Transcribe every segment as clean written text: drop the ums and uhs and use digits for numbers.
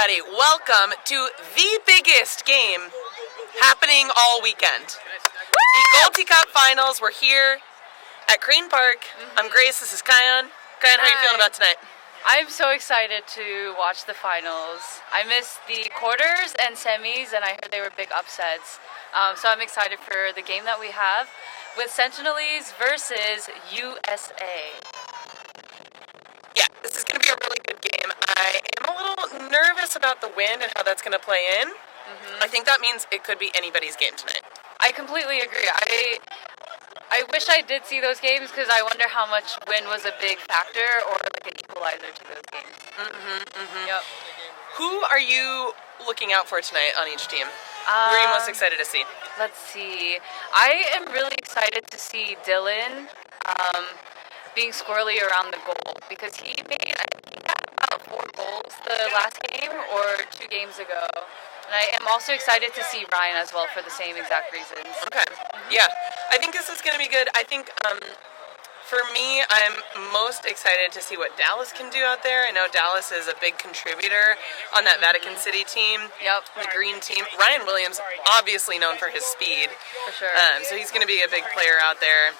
everybody. Welcome to the biggest game happening all weekend. The Goaltie Cup Finals. We're here at Crane Park. I'm Grace. This is Gayeon. Gayeon, how are you feeling about tonight? I'm so excited to watch the finals. I missed the quarters and semis, and I heard they were big upsets. So I'm excited for the game that we have with Sentinelese versus USA. Yeah, this is going to be a really good game. I am a little nervous about the wind and how that's going to play in. I think that means it could be anybody's game tonight. I completely agree. I wish I did see those games because I wonder how much wind was a big factor or like an equalizer to those games. Yep. Who are you looking out for tonight on each team? Who are you most excited to see? Let's see. I am really excited to see Dylan being squirrely around the goal because he had about 4 goals the last game or 2 games ago. And I am also excited to see Ryan as well for the same exact reasons. Okay. Yeah. I think this is going to be good. I think for me, I'm most excited to see what Dallas can do out there. I know Dallas is a big contributor on that Vatican City team. Yep. The green team. Ryan Williams, obviously known for his speed. For sure. So he's going to be a big player out there.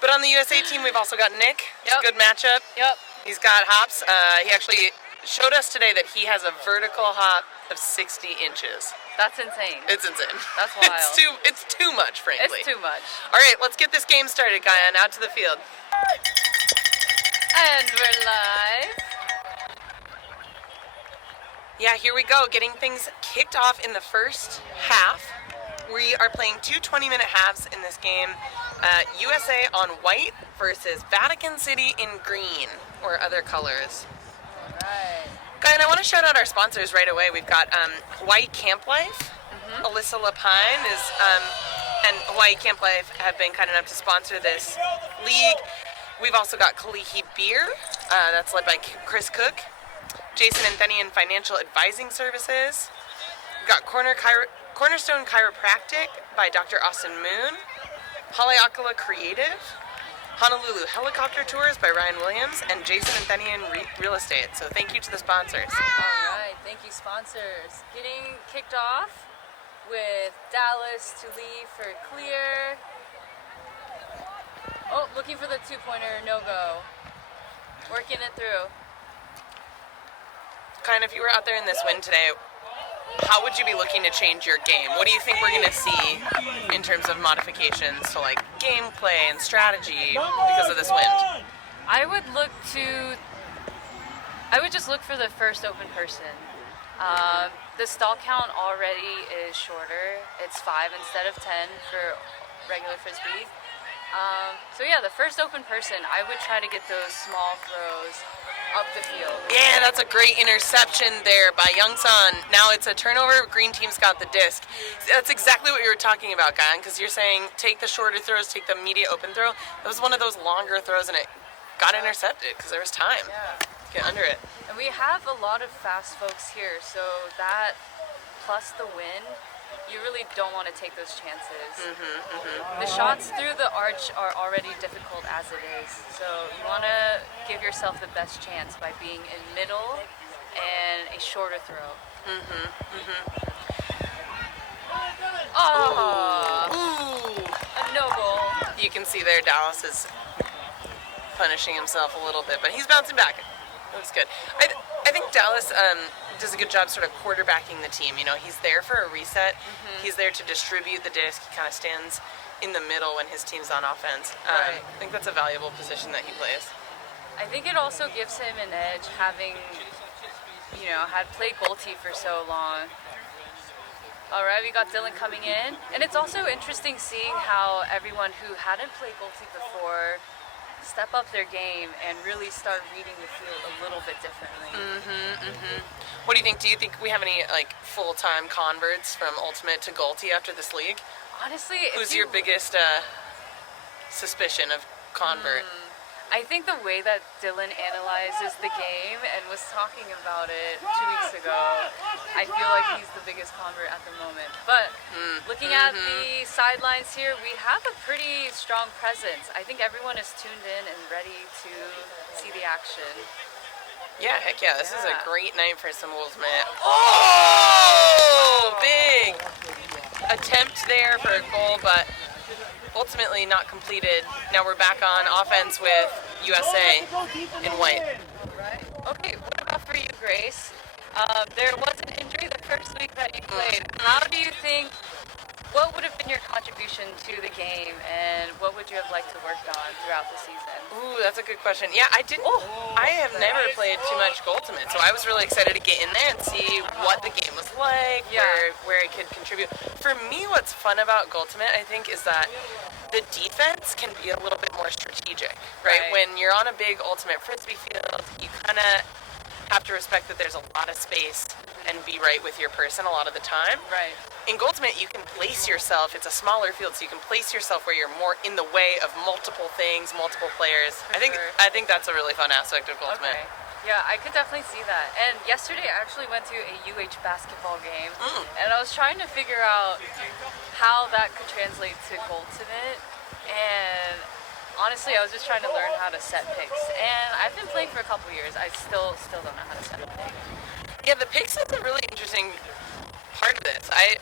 But on the USA team, we've also got Nick. It's a good matchup. Yep. He's got hops. He actually showed us today that he has a vertical hop of 60 inches. That's insane. It's insane. That's wild. It's too much, frankly. It's too much. All right, let's get this game started, Gayeon. Out to the field. And we're live. Yeah, here we go. Getting things kicked off in the first half. We are playing 2 20-minute halves in this game. USA on white versus Vatican City in green or other colors. Right. Gayeon, I want to shout out our sponsors right away. We've got Hawai'i Camp Life. Allysa Lapine and Hawai'i Camp Life have been kind enough to sponsor this league. We've also got Kalihi Beer. That's led by Chris Cook. Anthenien Financial Advising Services. We've got Cornerstone Chiropractic by Dr. Austin Moon. Haleakala Creative. Honolulu Helicopter Tours by Ryan Williams, and Anthenien Real Estate. So thank you to the sponsors. All right, thank you, sponsors. Getting kicked off with Dallas to leave for clear. Oh, looking for the 2-pointer, no go. Working it through. Kind of, if you were out there in this wind today, how would you be looking to change your game? What do you think we're going to see in terms of modifications to like gameplay and strategy because of this wind? I would just look for the first open person. The stall count already is shorter. It's 5 instead of 10 for regular frisbee. So yeah, the first open person, I would try to get those small throws up the field. Yeah, that's a great interception there by Youngsun. Now it's a turnover. Green team's got the disc. That's exactly what you were talking about, Gayeon, because you're saying take the shorter throws, take the immediate open throw. That was one of those longer throws, and it got intercepted because there was time to get under it. And we have a lot of fast folks here, so that plus the wind, you really don't want to take those chances. The shots through the arch are already difficult as it is, so you want to give yourself the best chance by being in middle and a shorter throw. Ooh. A no goal. You can see there Dallas is punishing himself a little bit, but he's bouncing back. That's good. I think Dallas does a good job sort of quarterbacking the team. You know, he's there for a reset. He's there to distribute the disc. He kind of stands in the middle when his team's on offense. I think that's a valuable position that he plays. I think it also gives him an edge having, had played goaltie for so long. All right, we got Dylan coming in. And it's also interesting seeing how everyone who hadn't played goaltie before step up their game and really start reading the field a little bit differently. What do you think? Do you think we have any like full-time converts from Ultimate to goaltie after this league? Honestly, who's your biggest suspicion of convert? I think the way that Dylan analyzes the game and was talking about it 2 weeks ago, I feel like he's the biggest convert at the moment. But looking at the sidelines here, we have a pretty strong presence. I think everyone is tuned in and ready to see the action. Yeah, heck yeah. This is a great night for some Ultimate. Oh! Big attempt there for a goal, but ultimately not completed. Now we're back on offense with USA in white. Right. Okay, what about for you, Grace? There was an injury the first week that you played. How do you think, what would have been your contribution to the game, and what would you have liked to work on throughout the season? Ooh, that's a good question. Yeah, I have never played too much Goaltimate, so I was really excited to get in there and see what the game was like, where it could contribute. For me, what's fun about Goaltimate, I think, is that the defense can be a little bit more strategic, right? When you're on a big Ultimate Frisbee field, you kind of have to respect that there's a lot of space and be right with your person a lot of the time. Right. In Goaltimate, you can place yourself, it's a smaller field, so you can place yourself where you're more in the way of multiple things, multiple players. I think that's a really fun aspect of Goaltimate. Okay. Yeah, I could definitely see that. And yesterday I actually went to a UH basketball game, and I was trying to figure out how that could translate to Goaltimate, and honestly, I was just trying to learn how to set picks. And I've been playing for a couple years. I still don't know how to set a pick. Yeah, the picks is a really interesting part of this. I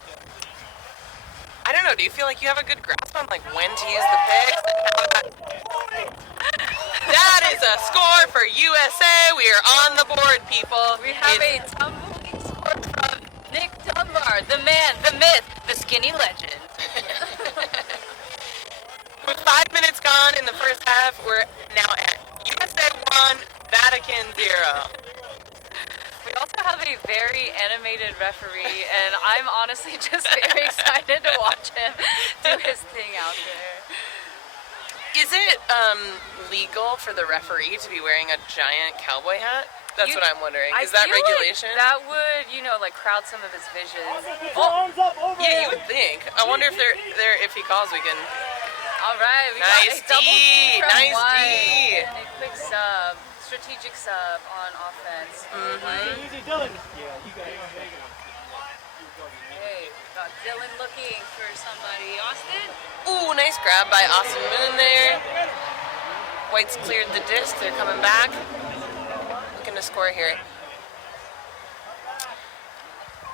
don't know, do you feel like you have a good grasp on like when to use the picks and how that is a score for USA. We are on the board, people. We have a tumbling score from Nick Dunbar, the man, the myth, the skinny legend. With 5 minutes gone in the first half, we're now at USA 1, Vatican 0. We also have a very animated referee, and I'm honestly just very excited to watch him do his thing out there. Is it legal for the referee to be wearing a giant cowboy hat? That's what I'm wondering. Is that regulation? Like that would, like crowd some of his vision. Yeah, you would think. I wonder if if he calls, we can. All right, we got a double D from White. And a quick sub. Strategic sub on offense. Easy, Dylan. Hey, got Dylan looking for somebody. Austin? Ooh, nice grab by Austin Moon there. White's cleared the disc. They're coming back. Looking to score here.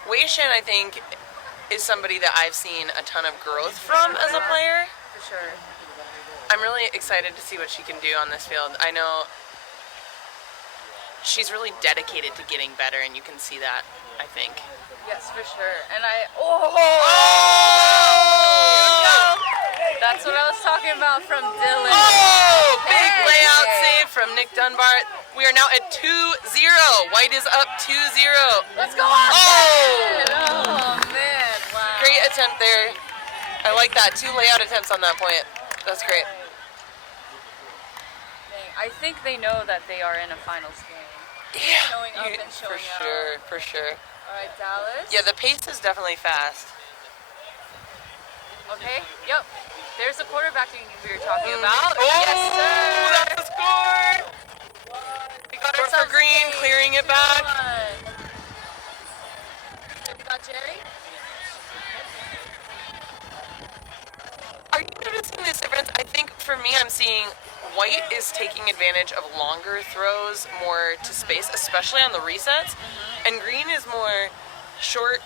Wei Shen, I think, is somebody that I've seen a ton of growth from as a player. For sure. I'm really excited to see what she can do on this field. I know she's really dedicated to getting better, and you can see that, I think. Yes, for sure. And that's what I was talking about from Dylan. Oh! Big layout save from Nick Dunbar. We are now at 2-0. White is up 2-0. Let's go on! Oh! Man, wow. Great attempt there. I like that. 2 layout attempts on that point. That's great. I think they know that they are in a finals game. Yeah, Showing up and showing out. For sure. All right, Dallas. Yeah, the pace is definitely fast. Okay, yep. There's the quarterbacking we were talking about. Oh, yes, sir. That's the score. We got it for Green, clearing it back. We got Jerry. Are you noticing this difference? I think for me, I'm seeing White is taking advantage of longer throws, more to space, especially on the resets, and Green is more short,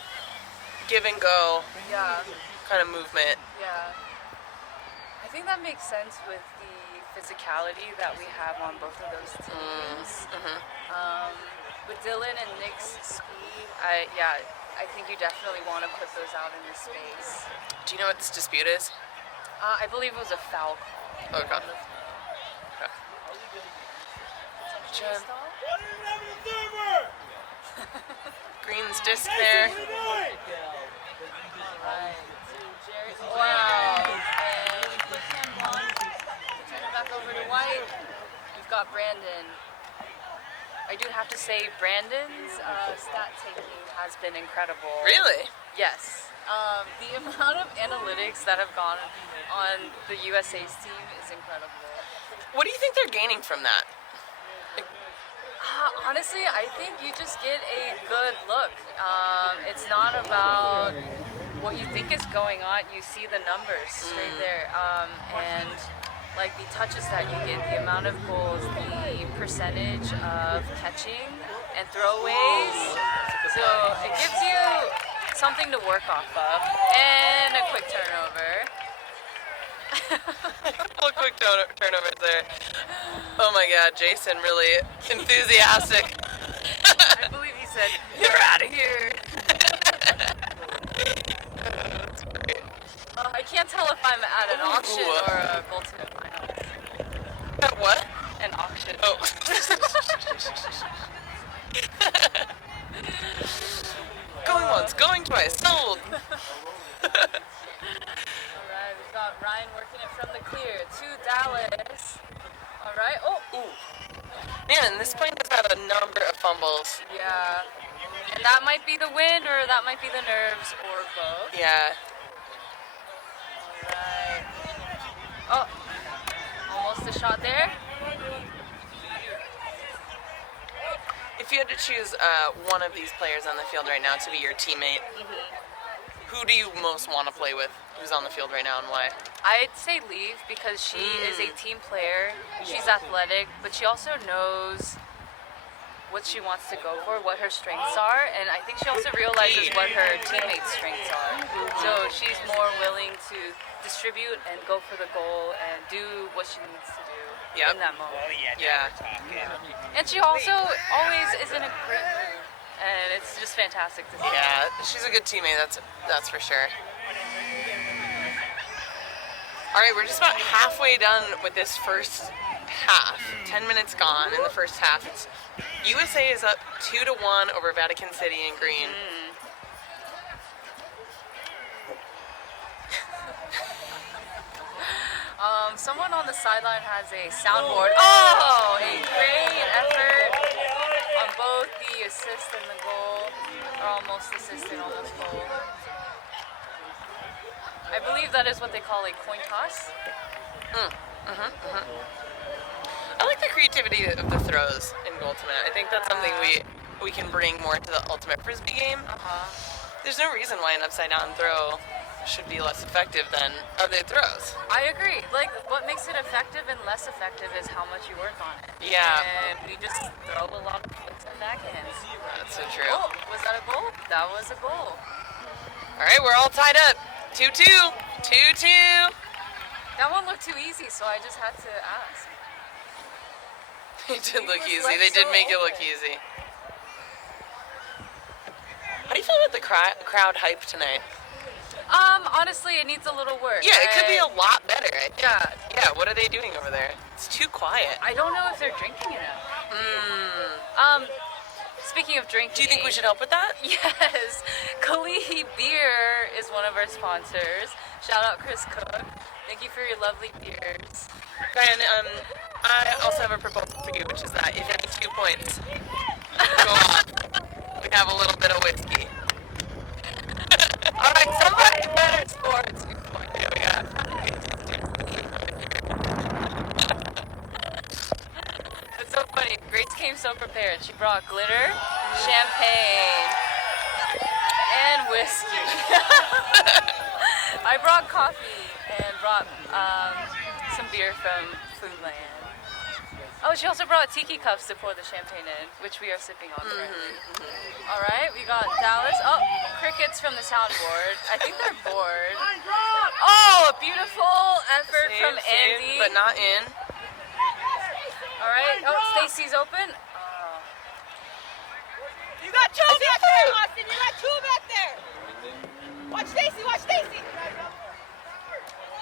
give and go kind of movement. Yeah. I think that makes sense with the physicality that we have on both of those teams. With Dylan and Nick's speed, I think you definitely want to put those out in the space. Do you know what this dispute is? I believe it was a foul call. Okay. Green's disc there. Wow. And quick hand block. Turn it back over to White. We've got Brandon. I do have to say, Brandon's stat taking has been incredible. Really? Yes. The amount of analytics that have gone on the USA's team is incredible. What do you think they're gaining from that? Honestly, I think you just get a good look. It's not about what you think is going on. You see the numbers straight there. And like the touches that you get, the amount of goals, the percentage of catching and throwaways. So it gives you something to work off of. And a quick turnover. A couple of quick turnovers there. Oh my god, Jason really enthusiastic. I believe he said, "You're out of here." I can't tell if I'm at an auction or a Goaltimate finals. At what? An auction. Oh. Going once, going twice, sold. Alright, we've got Ryan working it from the clear to Dallas. Alright, oh! Ooh. Man, this plane has had a number of fumbles. Yeah. And that might be the wind, or that might be the nerves, or both. Yeah. Alright. Oh! Almost a shot there. If you had to choose one of these players on the field right now to be your teammate, who do you most want to play with? Who's on the field right now and why? I'd say Leave because she is a team player. She's athletic, but she also knows what she wants to go for, what her strengths are, and I think she also realizes what her teammates' strengths are. So she's more willing to distribute and go for the goal and do what she needs to do in that moment. Yeah. And she also always is in a great mood, and it's just fantastic to see. Yeah, she's a good teammate, that's for sure. All right, we're just about halfway done with this first half. 10 minutes gone in the first half. USA is up 2-1 over Vatican City in green. Someone on the sideline has a soundboard. Oh, a great effort on both the assist and the goal, or almost assist and almost goal. I believe that is what they call a coin toss. I like the creativity of the throws in Goaltimate. I think that's something we can bring more to the ultimate frisbee game. There's no reason why an upside down throw should be less effective than other throws. I agree. Like, what makes it effective and less effective is how much you work on it. Yeah. And we just throw a lot of flicks and backhands. That's so true. Oh, was that a goal? That was a goal. All right, we're all tied up. 2-2. 2-2. That one looked too easy, so I just had to ask. It did look easy. They did make it look easy. How do you feel about the crowd hype tonight? Honestly, it needs a little work. Yeah, it could be a lot better, I think. Yeah. Yeah, what are they doing over there? It's too quiet. I don't know if they're drinking enough. Speaking of drinking... Do you think we should help with that? Yes. Kalihi Beer is one of our sponsors. Shout out Chris Cook. Thank you for your lovely beers. Brian, I also have a proposal for you, which is that if you have 2 points, go off. We have a little bit of whiskey. Alright, somebody better score 2 points. Here we go. It's so funny. Grace came so prepared. She brought glitter, champagne, and whiskey. I brought coffee and brought some beer from Foodland. Oh, she also brought tiki cups to pour the champagne in, which we are sipping on currently. All right, we got Dallas. Oh, crickets from the soundboard. I think they're bored. Oh, a beautiful effort from Andy. But not in. All right. Oh, Stacy's open. Oh. You got 2 back there, Austin. You got 2 back there. Watch Stacy. Watch Stacy.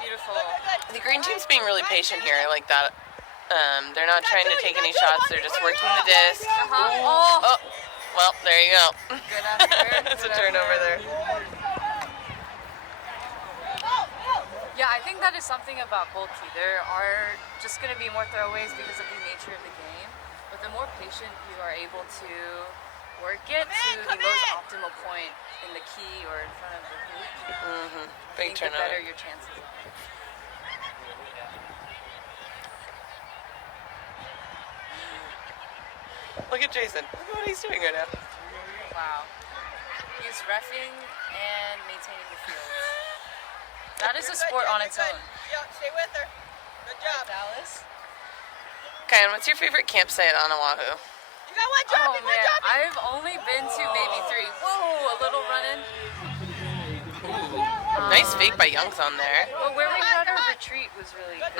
Beautiful. The green team's being really patient here. I like that. They're not trying to take any shots. They're just working the disc. Oh, well, there you go. Good effort. It's a turnover there. Yeah, I think that is something about goaltie. There are just going to be more throwaways because of the nature of the game. But the more patient you are able to work it to the most optimal point in the key or in front of the hoop, Big the turnover. better your chances are. Look at Jason. Look at what he's doing right now. Wow. He's reffing and maintaining the field. That is a sport on its own. Yeah, stay with her. Good job. Dallas. Kayan, what's your favorite campsite on Oahu? You got one dropping, Oh man, I've only been to maybe 3. Whoa, a little run-in. Nice fake by Young's on there. But where we had our retreat was really good.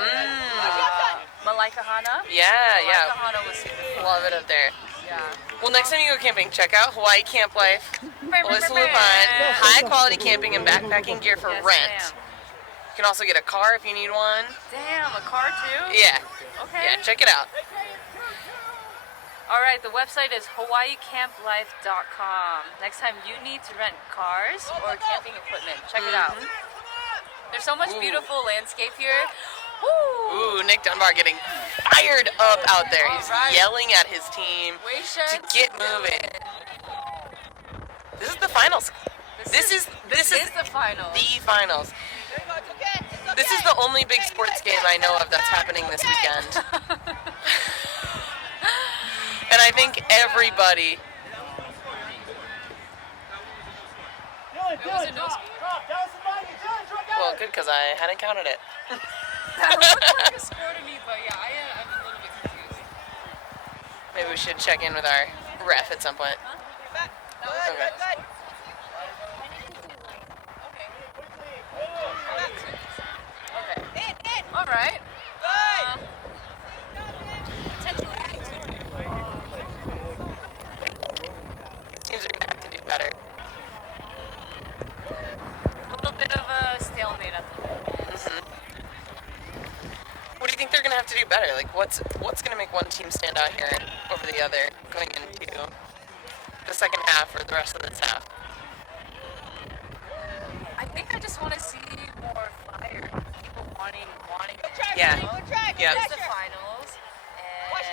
Hana. Yeah, yeah. Hana was super cool. Love it up there. Yeah. Well, next time you go camping, check out Hawaii Camp Life. Allysa Lapine. High quality camping and backpacking gear for Yes, rent. ma'am. You can also get a car if you need one. Damn, a car too? Yeah. Okay. Yeah, check it out. All right, the website is hawaiicamplife.com. Next time you need to rent cars or camping equipment, check it out. There's so much beautiful landscape here. Woo! Ooh, Nick Dunbar getting fired up out there. He's All right. yelling at his team to get moving. This is the finals. This is the final. the finals. This is the only big sports game I know of that's happening this weekend. And I think everybody. Well, good, because I hadn't counted it. That looked like a score to me, but yeah, I'm a little bit confused. Maybe we should check in with our ref at some point. Good. Okay. All right. Teams are going to have to do better. A little bit of a stalemate at the moment. What do you think they're going to have to do better? Like, what's going to make one team stand out here over the other going into the second half or the rest of this half? I think I just want to see more fire. People wanting Yeah. Yeah. It's the finals. And Watch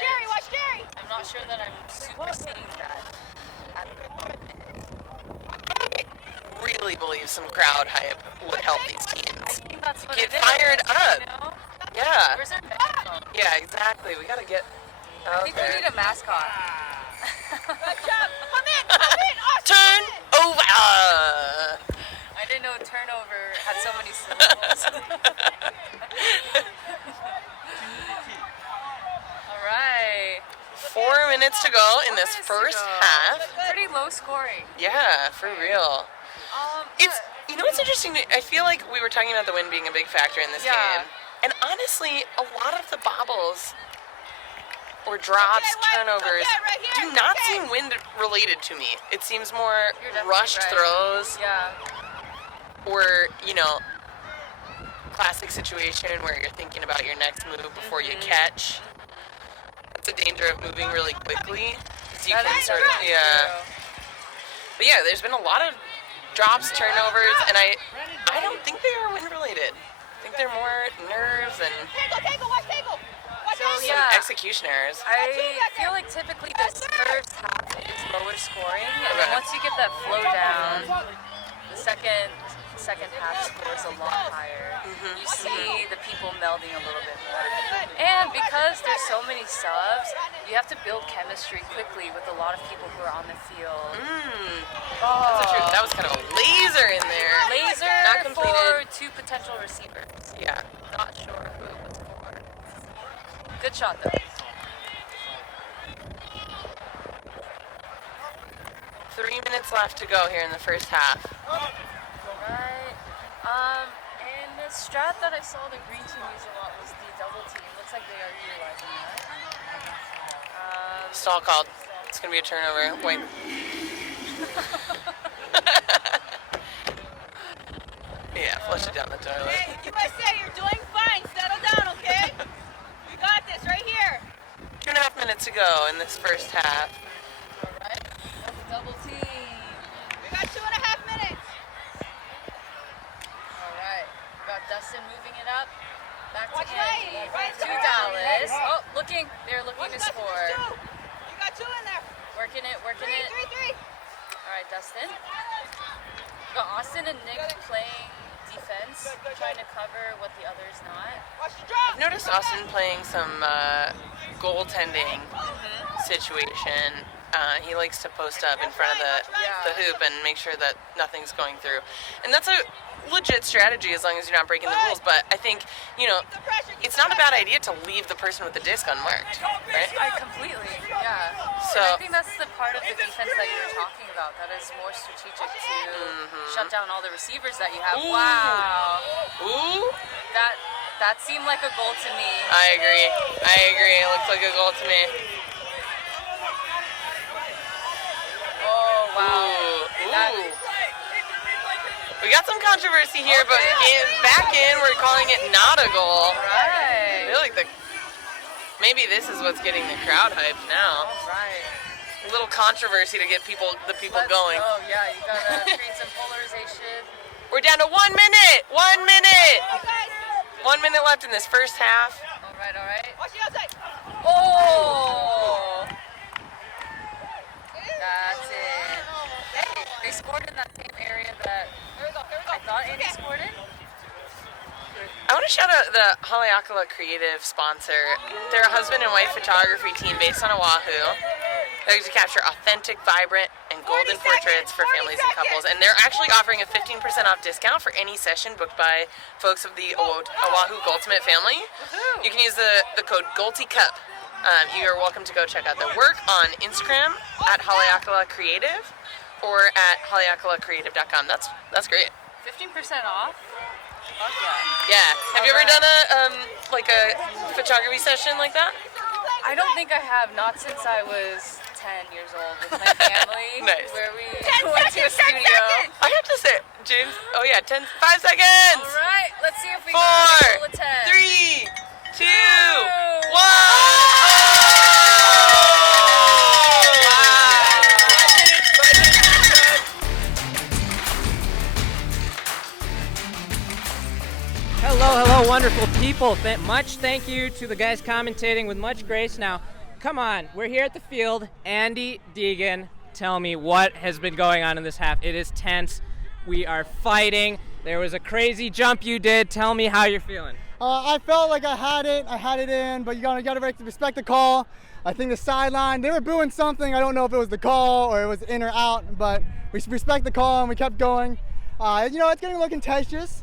Jerry. I'm not sure that I'm super seeing that at the moment. I really believe some crowd hype would help these I teams. think that's what Get it is, fired up. You know? Yeah. Where's our megaphone? Yeah, exactly. We got to get I out think we there. need a mascot. Good job. Come in, Austin. Turn over. I didn't know turnover had so many syllables. All right. 4 minutes to go in this 4 minutes first to go. half. Pretty low scoring. Yeah, for real. It's, But- you know what's interesting? I feel like we were talking about the wind being a big factor in this Yeah. game. And honestly, a lot of the bobbles or drops, turnovers, do not seem wind related to me. It seems more You're definitely rushed right. throws Yeah. or, classic situation where you're thinking about your next move before you catch. That's the danger of moving really quickly. 'Cause you That can is sort of, true. But yeah, there's been a lot of drops, turnovers, and I don't think they are wind related. I think they're more nerves and Tango, watch Tango. Watch So, Tango. some yeah. execution errors. I feel like typically this first half is lower scoring, and then Okay. once you get that flow down, the second half scores a lot higher. You see the people melding a little bit more. And because there's so many subs, you have to build chemistry quickly with a lot of people who are on the field. That's true. That was kind of a laser in there. Laser Not for completed. 2 potential receivers. Yeah. Not sure who it was for. Good shot though. 3 minutes left to go here in the first half. Right. And the strat that I saw the green team use a lot was the double team. Looks like they are utilizing that. Stall called. It's going to be a turnover. Wait. Yeah, flush it down the toilet. Hey, USA, you're doing fine. Settle down, okay? We got this right here. 2.5 minutes to go in this first half. Alright. Double team. We got 2.5 minutes. Alright. Got Dustin moving it up. Back to Watch him. right. To Dallas. Oh, looking. They're looking to score. You got 2 in there. Working it. Three. Alright, Dustin. Got Austin and Nick playing defense, trying to cover what the other's not. Watch the drop. I've noticed Austin playing some goaltending situation. He likes to post up in front of the hoop and make sure that nothing's going through. And that's a legit strategy as long as you're not breaking the rules. But I think, it's not a bad idea to leave the person with the disc unmarked, right? I completely, yeah. So and I think that's the part of the defense that you were talking about that is more strategic to shut down all the receivers that you have. Ooh. Wow. Ooh. That seemed like a goal to me. I agree. It looks like a goal to me. Oh, wow. Ooh. We got some controversy here, but back in, we're calling it not a goal. Right. I feel like maybe this is what's getting the crowd hyped now. Right. A little controversy to get the people going. Oh yeah, you gotta create some polarization. We're down to 1 minute. 1 minute. 1 minute left in this first half. All right. Oh. That's it. Hey, they scored in that same area that I thought Andy scored in. I want to shout out the Haleakala creative sponsor. They're a husband and wife photography team based on Oahu. They like to capture authentic, vibrant, and golden portraits for families and couples. And they're actually offering a 15% off discount for any session booked by folks of the Oahu Goaltimate family. You can use the code GoaltieCup. You're welcome to go check out their work on Instagram at Haleakala Creative or at haleakalacreative.com. That's great. 15% off? Fuck yeah. Have you ever done a photography session like that? I don't think I have, not since I was 10 years old with my family. Nice. Where we went to a studio. I have to say, James, 5 seconds! Alright, let's see if we 4, can roll a 10. 3, 2, 1! Hello, wonderful people. Much thank you to the guys commentating with much grace. Now, come on, we're here at the field. Andy Deegan, tell me what has been going on in this half. It is tense. We are fighting. There was a crazy jump you did. Tell me how you're feeling. I felt like I had it in, but you gotta respect the call. I think the sideline, they were booing something. I don't know if it was the call or it was in or out, but we respect the call and we kept going. It's getting a little contentious.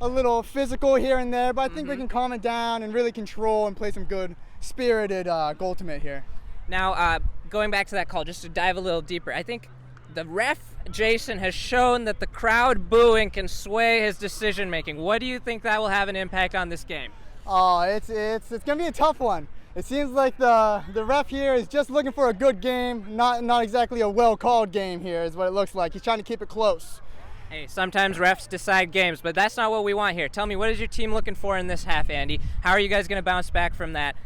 A little physical here and there, but I think we can calm it down and really control and play some good spirited Goaltimate here. Now, going back to that call, just to dive a little deeper, I think the ref, Jason, has shown that the crowd booing can sway his decision making. What do you think that will have an impact on this game? Oh, it's gonna be a tough one. It seems like the ref here is just looking for a good game, not exactly a well-called game here is what it looks like. He's trying to keep it close. Hey, sometimes refs decide games, but that's not what we want here. Tell me, what is your team looking for in this half, Andy? How are you guys going to bounce back from that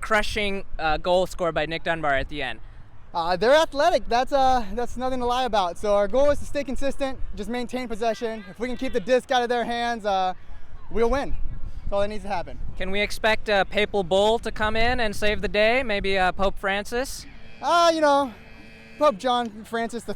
crushing goal scored by Nick Dunbar at the end? They're athletic. That's nothing to lie about. So our goal is to stay consistent, just maintain possession. If we can keep the disc out of their hands, we'll win. That's all that needs to happen. Can we expect a papal bull to come in and save the day? Maybe Pope Francis? Pope John Francis II,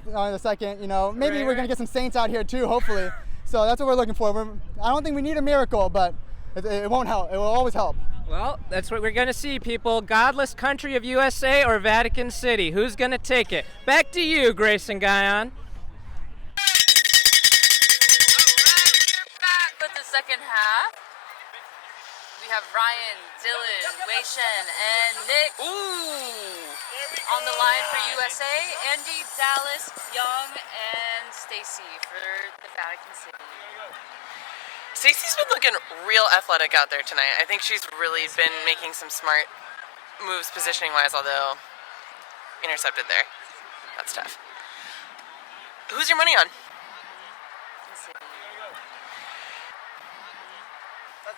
maybe we're going to get some saints out here too, hopefully. So that's what we're looking for. I don't think we need a miracle, but it won't help. It will always help. Well, that's what we're going to see, people. Godless country of USA or Vatican City? Who's going to take it? Back to you, Grace and Gayeon. We're back with the second half. We have Ryan, Dylan, Wei-Shen, and Nick on the line for USA. Andy, Dallas, Young, and Stacy for the Vatican City. Stacy's been looking real athletic out there tonight. I think she's really been making some smart moves positioning-wise, although intercepted there. That's tough. Who's your money on?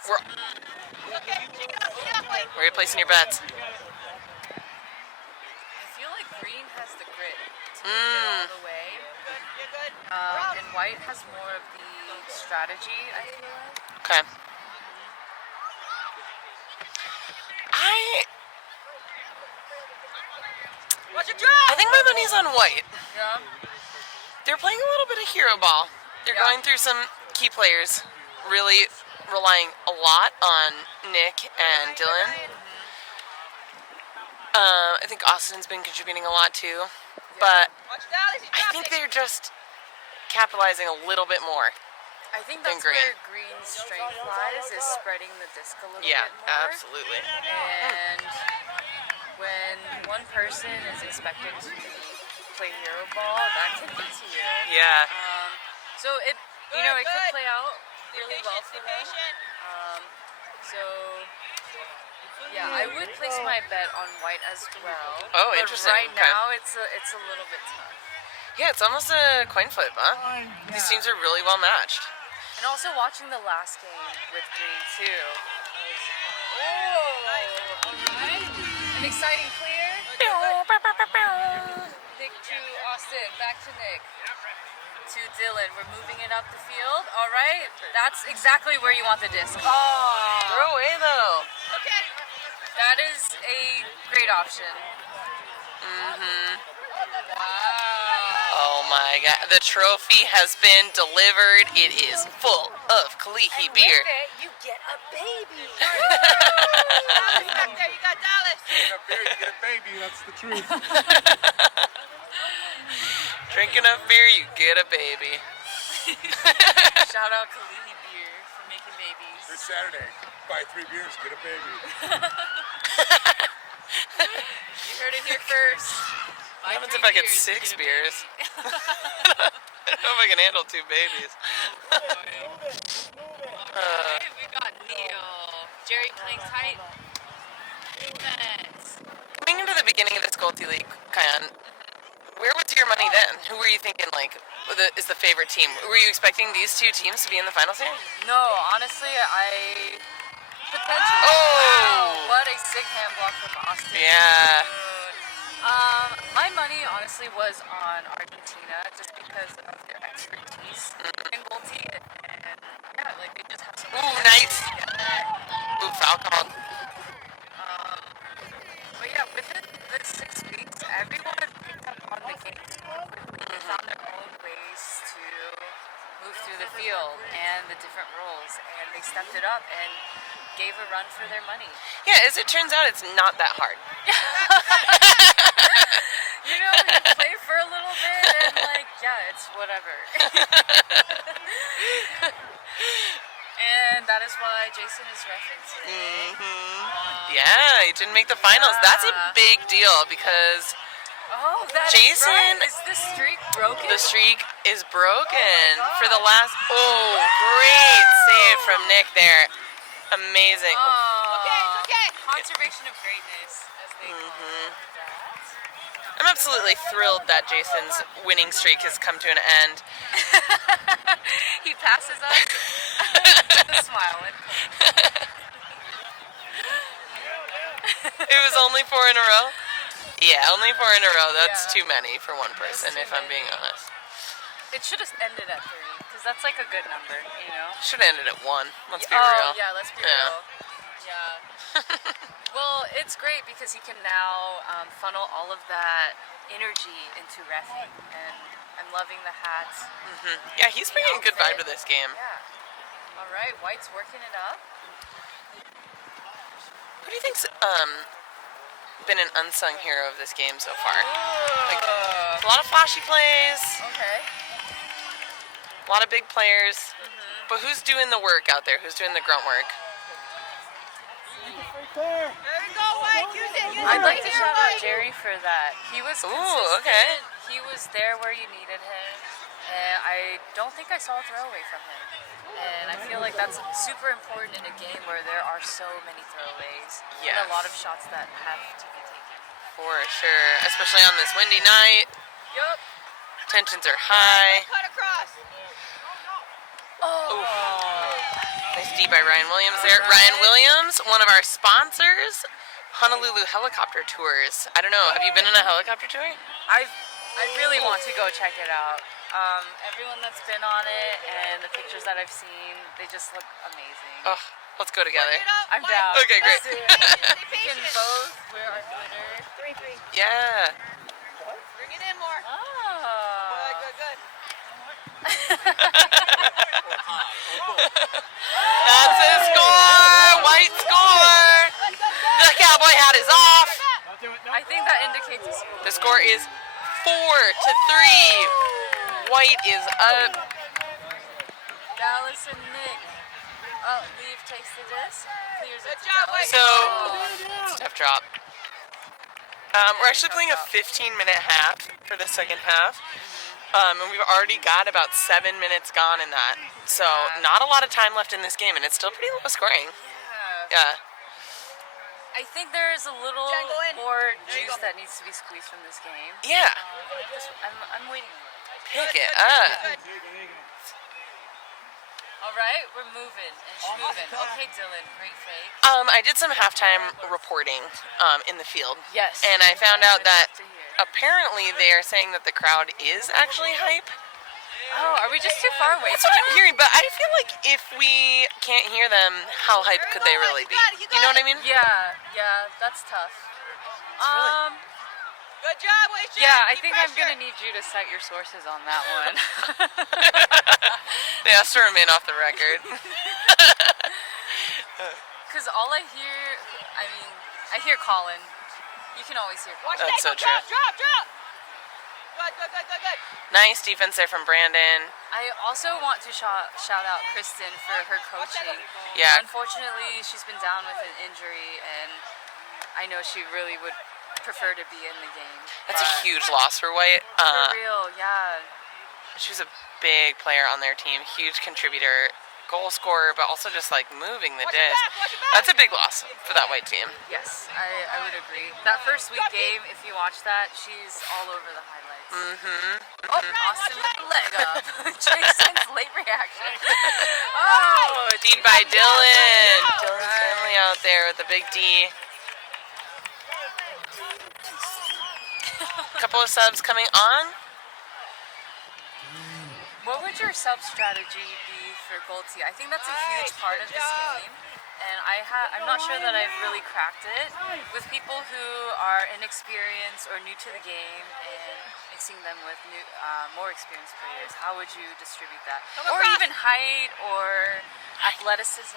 Where are you placing your bets? I feel like green has the grit to get all the way, and white has more of the strategy, I feel like. Okay. I think my money's on white. Yeah. They're playing a little bit of hero ball. They're going through some key players, really relying a lot on Nick and Dylan. I think Austin's been contributing a lot too, but Watch Dallas, he's I think dropping. they're just capitalizing a little bit more. I think Than that's green. where green's strength lies, is spreading the disc a little Yeah, bit more. absolutely. And when one person is expected to play hero ball, that can get to you. Yeah. So it, you know, it could play out really well for them. Patient. So yeah, I would place my bet on white as well. Oh, but interesting. Right Okay. now, it's a little bit tough. Yeah, it's almost a coin flip, huh? These teams are really well matched. And also watching the last game with green too. Alright. An exciting clear. Nick to Austin, back to Nick. To Dylan, we're moving it up the field. Alright, that's exactly where you want the disc. Oh, Throw away though. Okay. that is a great option. Wow. Oh my god, the trophy has been delivered. It is full of Kalihi beer. With it, you get a baby. Dallas back there, you got Dallas. Get a beer, you get a baby, that's the truth. Drink enough beer, you get a baby. Shout out Kalihi Beer for making babies. This Saturday, buy 3 beers, get a baby. You heard it here first. What happens if I get 6 beers? I don't know if I can handle 2 babies. Alright, we got Neil. Jerry playing tight. Defense. Coming into the beginning of this Goaltie League, Gayeon, where was your money then? Who were you thinking, like, is the favorite team? Were you expecting these 2 teams to be in the finals here? No, honestly, I potentially. Oh! Wow, what a sick hand block from Austin. Yeah. My money honestly was on Argentina just because of their expertise in goaltie, and yeah, like they just have so much. Ooh, nice. together. Ooh, foul called. But yeah, within the 6 weeks, everyone picked up on the game super quickly. They found their own ways to move through the field and the different roles, and they stepped it up and gave a run for their money. Yeah, as it turns out, it's not that hard. You know, you play for a little bit and like, yeah, it's whatever. And that is why Jason is referencing. Yeah, he didn't make the finals. That's a big deal because Oh, that Jason- is right. Is the streak broken? the streak is broken for the last. Oh, great save from Nick there. Amazing. Oh, Okay, it's okay. Conservation of greatness, as they call it. I'm absolutely thrilled that Jason's winning streak has come to an end. He passes us with a smile. It was only 4 in a row? Yeah, only 4 in a row. That's Yeah. too many for one person, if I'm being honest. It should have ended at 3, because that's like a good number, you know? Should have ended at 1. Let's be Oh, real. yeah, let's be Yeah. real. Yeah. Well, it's great because he can now funnel all of that energy into reffing, and I'm loving the hats. Yeah, he's bringing a good vibe to this game. Yeah. All right, White's working it up. Who do you think's been an unsung hero of this game so far? Like, a lot of flashy plays, Okay. a lot of big players. But who's doing the work out there? Who's doing the grunt work? There we go, White. Use it. Use I'd it. like to Right here, shout out White. Jerry for that. He was Ooh, consistent. okay. He was there where you needed him, and I don't think I saw a throwaway from him. And I feel like that's super important in a game where there are so many throwaways Yes. and a lot of shots that have to be taken. For sure. Especially on this windy night. Yup. Tensions are high. Cut across. Oh. Nice D by Ryan Williams there. Ryan Williams, one of our sponsors, Honolulu Helicopter Tours. I don't know, have you been on a helicopter tour? I really want to go check it out. Everyone that's been on it and the pictures that I've seen, they just look amazing. Oh, let's go together. Get up, I'm White. down. Okay, great. Let's do it. Stay We can patient. both wear our glitter. 3-3. Yeah. Bring it in more. Oh. Good, good. That's a score! White score! The cowboy hat is off! The score is 4-3. White is up. Dallas and Nick. Oh, Leave takes the disc. Clears it. So, it's a tough drop. We're actually playing a 15-minute half for the second half. And we've already got about 7 minutes gone in that. So, not a lot of time left in this game, and it's still pretty low scoring. Yeah. I think there is a little more juice that needs to be squeezed from this game. Yeah. I'm waiting. Pick it up. All right, we're moving and schmoving. Okay, Dylan, great fake. I did some halftime reporting in the field. Yes. And I found out that apparently they are saying that the crowd is actually hype. Oh, are we just too far away? That's what I'm hearing, but I feel like if we can't hear them, how hype could they really be? You know what I mean? Yeah, that's tough. Good job, Wei Shen. Yeah, I think I'm gonna need you to cite your sources on that one. They have to remain off the record. Because all I hear, I hear Colin. You can always hear Colin. That's so true. Drop. Good. Nice defense there from Brandon. I also want to shout out Kristen for her coaching. Yeah. Unfortunately, she's been down with an injury, and I know she really would prefer to be in the game. That's a huge loss for White. For real, yeah. She was a big player on their team, huge contributor, goal scorer, but also just like moving the disc. That's a big loss for that White team. Yes, I would agree. That first week game, if you watch that, she's all over the highlights. Oh, Austin with the leg up. Jason's late reaction. Oh, Feed by Dylan. Dylan's family out there with the big D. Couple of subs coming on. What would your sub strategy be for goaltie? I think that's a huge part of this game, and I'm not sure that I've really cracked it with people who are inexperienced or new to the game and mixing them with new, more experienced players. How would you distribute that? Or even height or athleticism?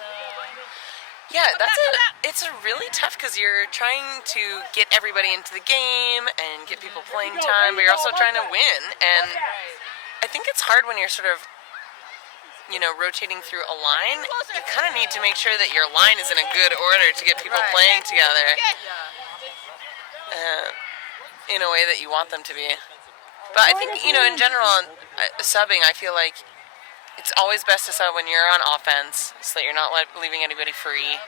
Yeah, it's a really tough because you're trying to get everybody into the game and get people playing time, but you're also trying to win. And I think it's hard when you're sort of, rotating through a line. You kind of need to make sure that your line is in a good order to get people playing together in a way that you want them to be. But I think, in general, subbing, I feel like it's always best to sub when you're on offense so that you're not leaving anybody free.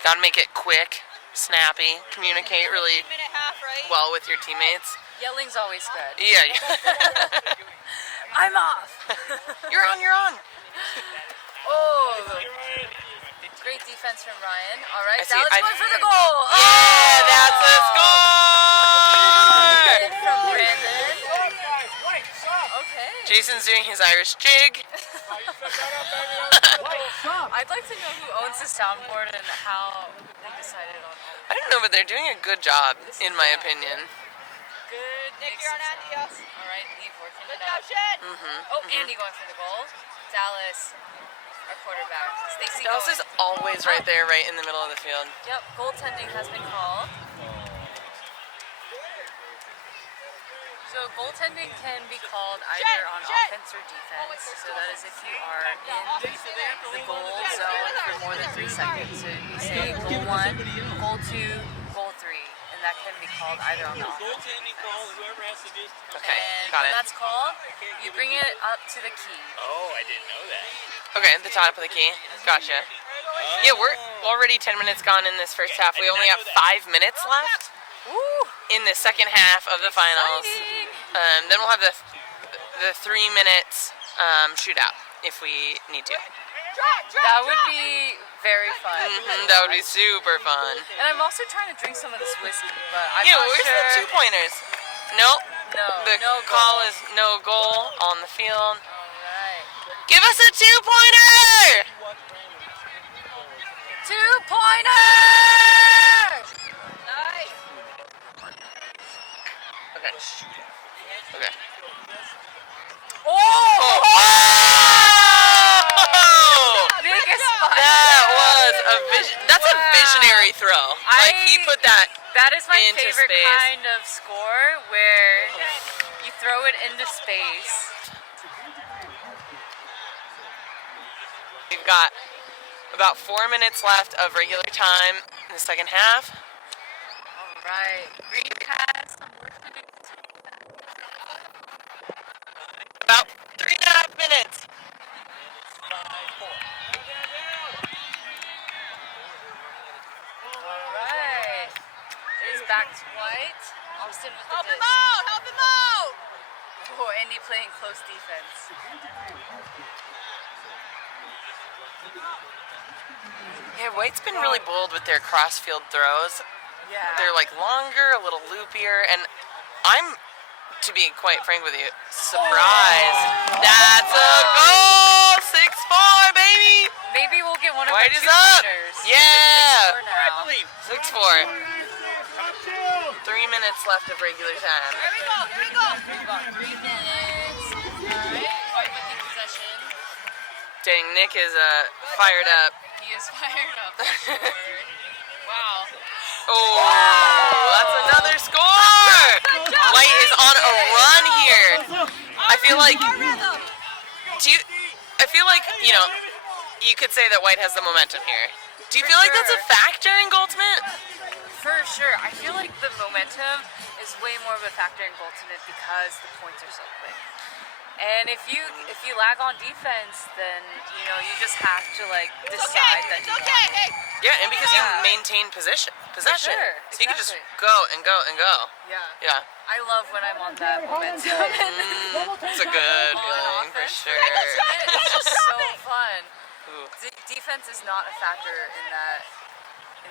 Gotta make it quick, snappy, communicate really well with your teammates. Yelling's always good. Yeah. I'm off. You're on. Oh, great defense from Ryan. All right, see, Dallas going for the goal. Yeah, that's a score! From Brandon. Okay. Jason's doing his Irish jig. I'd like to know who owns the soundboard and how they decided on all of I don't know, but they're doing a good job, in my opinion. Good. Nick, you're on Andy. All right, Leave working Good it job, up. Shen. Oh, Andy going for the goal. Dallas, our quarterback. Stacy Dallas going. is always right there, right in the middle of the field. Yep, goaltending has been called. So goaltending can be called either on offense or defense. So that is if you are in the goal zone for more than 3 seconds. So you say goal 1, goal 2, goal 3. And that can be called either on the offense or defense. Okay, And got when it. that's called, you bring it up to the key. Oh, I didn't know that. Okay, at the top of the key. Gotcha. Yeah, we're already 10 minutes gone in this first half. We only have 5 minutes left in the second half of the finals. Then we'll have the 3 minutes shootout if we need to. That would be very fun. That would be super fun. And I'm also trying to drink some of this whiskey, but I'm Yeah, not where's sure. the 2-pointers? Nope. No, The no call goal. is no goal on the field. Alright. Give us a 2-pointer! 2-pointer! Nice. Okay. Oh! Oh! Biggest spot. That was a vision. That's a visionary throw. I Like, he put that That is my into favorite space. kind of score, where you throw it into space. We've got about 4 minutes left of regular time in the second half. All right, Green has some work to do. About 3.5 minutes. All right, it is back to white. Austin with the Help him disc. out! Help him out! Oh, Andy playing close defense. Yeah, White's been really bold with their cross-field throws. Yeah. They're like longer, a little loopier, and I'm, to be quite frank with you, surprised. That's a goal! 6-4, baby! Maybe we'll get one of White our is up! two-pointers. Yeah! 6-4 now. 6-4. 3 minutes left of regular time. Here we go, here we go! We've got 3 minutes. All right, White with the possession. Dang, Nick is fired up. He is fired up. Wow. Oh, that's another score! White is on a run here. I feel like, you could say that White has the momentum here. Do you feel like that's a factor in Goaltimate? For sure. I feel like the momentum is way more of a factor in Goaltimate because the points are so quick. And if you lag on defense, then you just have to decide that you want. Hey! Yeah, and because Yeah. you maintain possession. Sure, So you can just exactly. go and go and go. Yeah. Yeah. I love when I'm on that momentum. It's a good On feeling for offense. sure. It's just so fun. Ooh. Defense is not a factor in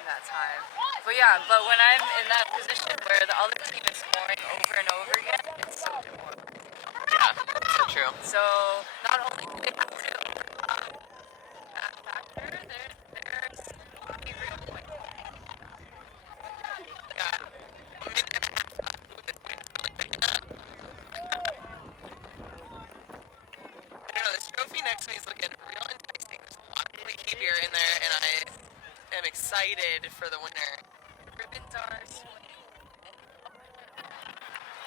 that time. But yeah, when I'm in that position where the other team is scoring over and over again, it's so cool. Yeah, so true. So not only do they have to that factor, there's a real point. Yeah. I don't know, this trophy next to me is looking real enticing. There's a lot of Kalihi beer in there, and I am excited for the winner. Ribbons are swinging.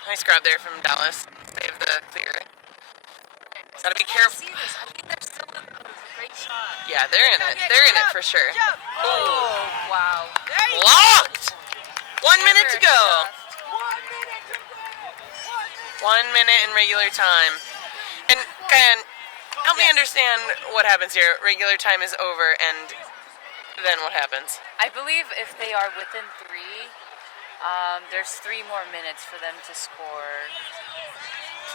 Nice grab there from Dallas. Save the clear. Gotta be careful. See this? I think they're still in the great shot. Yeah, they're in it. They're in it for sure. Jump! Oh, wow. There you Blocked! 1 minute to go. 1 minute to go! 1 minute in regular time. And Gayeon, help me understand what happens here. Regular time is over, and then what happens? I believe if they are within 3, there's 3 more minutes for them to score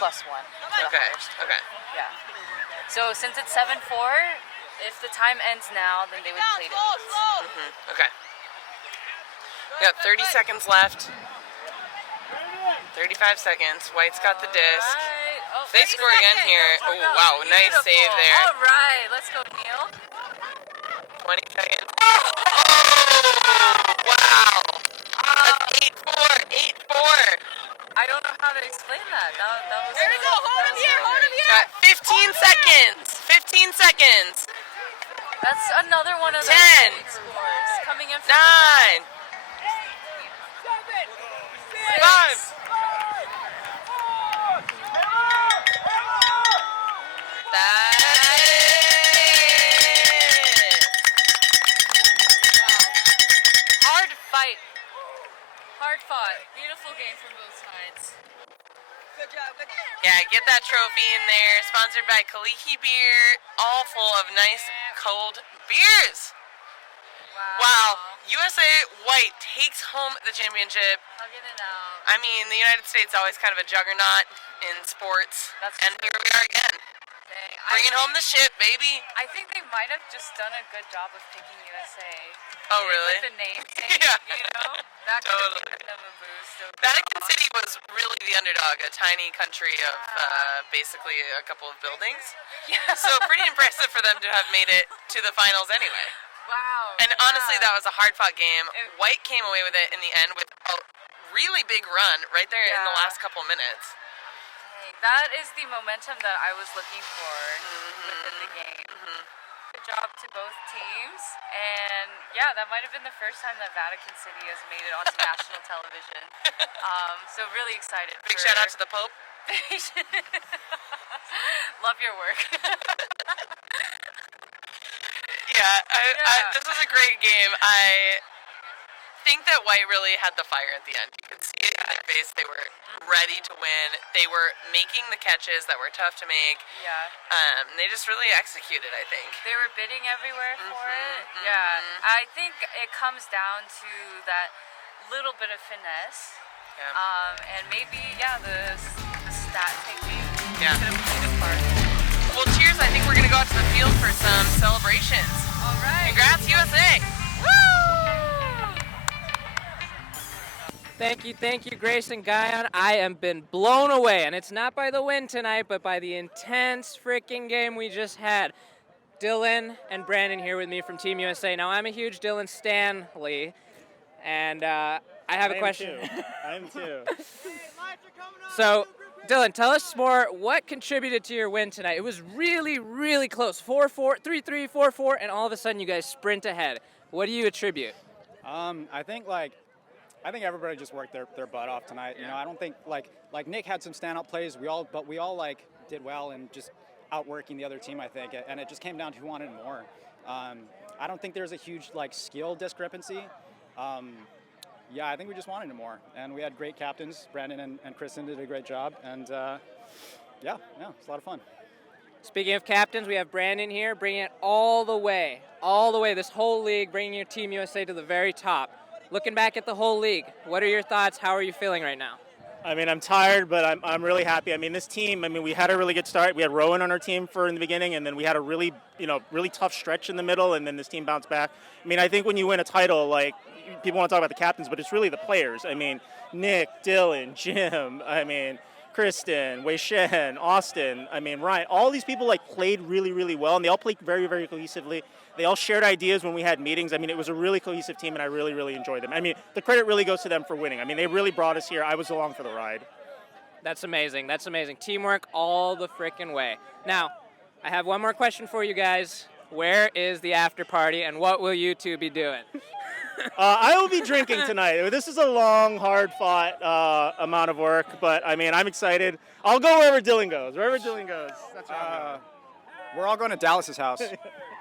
+1. Okay, okay. Yeah. So since it's 7-4, if the time ends now, then they would play it. Slow! Okay. We got 30 seconds left. 35 seconds. White's got the disc. Right. Oh, If they score again here. Oh, wow. Nice save there. All right. Let's go, Neil. 20 seconds. Oh, wow. That's 8-4. 8-4. I don't know how to explain that. That was. Here we go! Hold him here! Hold him here! Got 15 seconds. 15 seconds. That's another one of 10, those big scores coming in from 9, 5. That's it. Hard fight. Hard fought. Beautiful game from both sides. Good job, good job. Yeah, get that trophy in there. Sponsored by Kalihi Beer, all full of nice cold beers. Wow. USA White takes home the championship. Hugging it out. I mean, the United States always kind of a juggernaut in sports. That's and true. here we are again. Dang. Bringing home the ship, baby. I think they might have just done a good job of picking USA. Oh, really? With the name. Yeah. You know? That could have Totally. given them a boost. Vatican City was really the underdog, a tiny country of basically a couple of buildings. Yeah. So pretty impressive for them to have made it to the finals anyway. Wow. And honestly, yeah. that was a hard-fought game. White came away with it in the end with a really big run right there in the Yeah. last couple minutes. That is the momentum that I was looking for within the game. Good job to both teams. And yeah, that might have been the first time that Vatican City has made it onto national television. So really excited. Big shout out to the Pope. Love your work. This was a great game. I think that White really had the fire at the end. You could see it in their face. They were ready to win. They were making the catches that were tough to make. Yeah. They just really executed, I think. They were bidding everywhere for it. Yeah. I think it comes down to that little bit of finesse. Yeah. And maybe, the stat taking could Yeah. have played a part. Well, cheers. I think we're going to go out to the field for some celebrations. All right. Congrats, USA! Woo! Thank you, Grace and Gayeon. I have been blown away, and it's not by the win tonight, but by the intense freaking game we just had. Dylan and Brandon here with me from Team USA. Now, I'm a huge Dylan Stanley, and I have a question. I am too. So, Dylan, tell us more. What contributed to your win tonight? It was really, really close. 4-4, 3-3, 4-4, and all of a sudden you guys sprint ahead. What do you attribute? I think everybody just worked their butt off tonight. You know, I don't think like Nick had some standout plays. We all did well and just outworking the other team, I think, and it just came down to who wanted more. I don't think there's a huge skill discrepancy. I think we just wanted more, and we had great captains. Brandon and Kristen did a great job, and it's a lot of fun. Speaking of captains, we have Brandon here, bringing it all the way, this whole league, bringing your Team USA to the very top. Looking back at the whole league, what are your thoughts? How are you feeling right now? I mean, I'm tired, but I'm really happy. I mean, this team, we had a really good start. We had Rowan on our team in the beginning, and then we had a really tough stretch in the middle, and then this team bounced back. I mean, I think when you win a title, people want to talk about the captains, but it's really the players. I mean, Nick, Dylan, Jim, Kristen, Wei Shen, Austin, Ryan, all these people played really, really well, and they all played very, very cohesively. They all shared ideas when we had meetings. It was a really cohesive team, and I really, really enjoyed them. The credit really goes to them for winning. They really brought us here. I was along for the ride. That's amazing. Teamwork all the frickin' way. Now, I have one more question for you guys. Where is the after party, and what will you two be doing? I will be drinking tonight. This is a long, hard-fought amount of work, but I'm excited. I'll go wherever Dylan goes. That's where I'm going. We're all going to Dallas's house.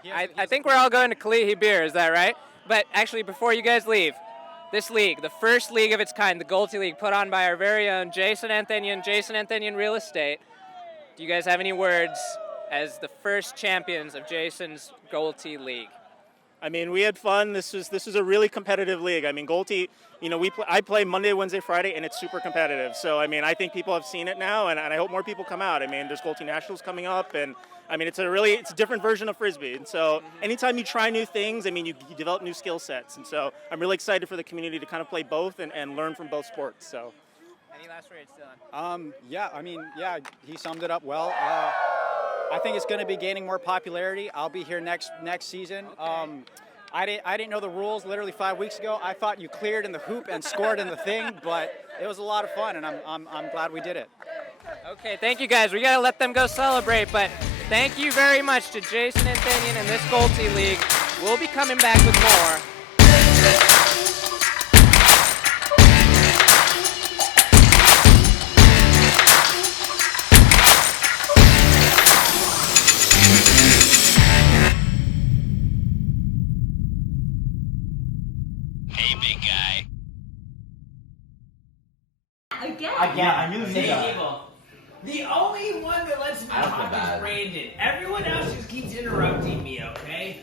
I think we're all going to Kalihi beer, is that right? But actually, before you guys leave, this league, the first league of its kind, the Goaltie League, put on by our very own Jason Anthenien Real Estate. Do you guys have any words as the first champions of Jason's Goaltie League? We had fun. This is a really competitive league. Goaltie, I play Monday, Wednesday, Friday, and it's super competitive. So, I think people have seen it now, and I hope more people come out. There's Goaltie Nationals coming up, and it's a different version of Frisbee. And so anytime you try new things, you develop new skill sets. And so I'm really excited for the community to kind of play both and learn from both sports. So. Any last words, Dylan? He summed it up well. I think it's going to be gaining more popularity. I'll be here next season. Okay. I didn't know the rules literally 5 weeks ago. I thought you cleared in the hoop and scored in the thing, but it was a lot of fun, and I'm glad we did it. Okay, thank you guys. We got to let them go celebrate, but thank you very much to Jason Anthenien and this Goaltie League. We'll be coming back with more. Again, I knew the only one that lets me talk is Brandon. Everyone else just keeps interrupting me, okay?